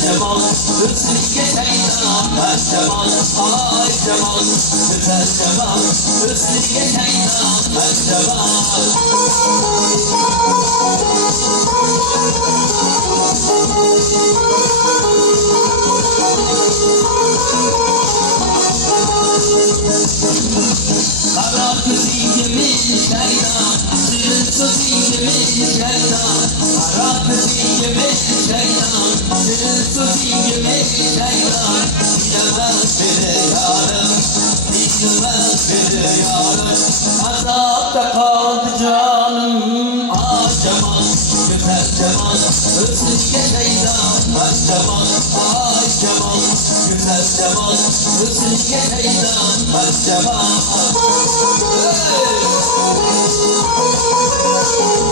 Cemal, hırsızlığa şeytan ver Cemal, ay Cemal, güzel Cemal, hırsızlığa şeytan ver Cemal. Kara kızıyımız şeytan, sırıntı zingimiz şeytan, kara kızıyımız şeytan, sırıntı zingimiz şeytan, bilemez beni yarım, bilmez beni yarım, azapta kaldı canım, ah Cemal, güzel Cemal, hırsızlığa şeytan ver Cemal, ay Cemal, güzel Cemal, hırsızlığa şeytan ver Cemal. Hey!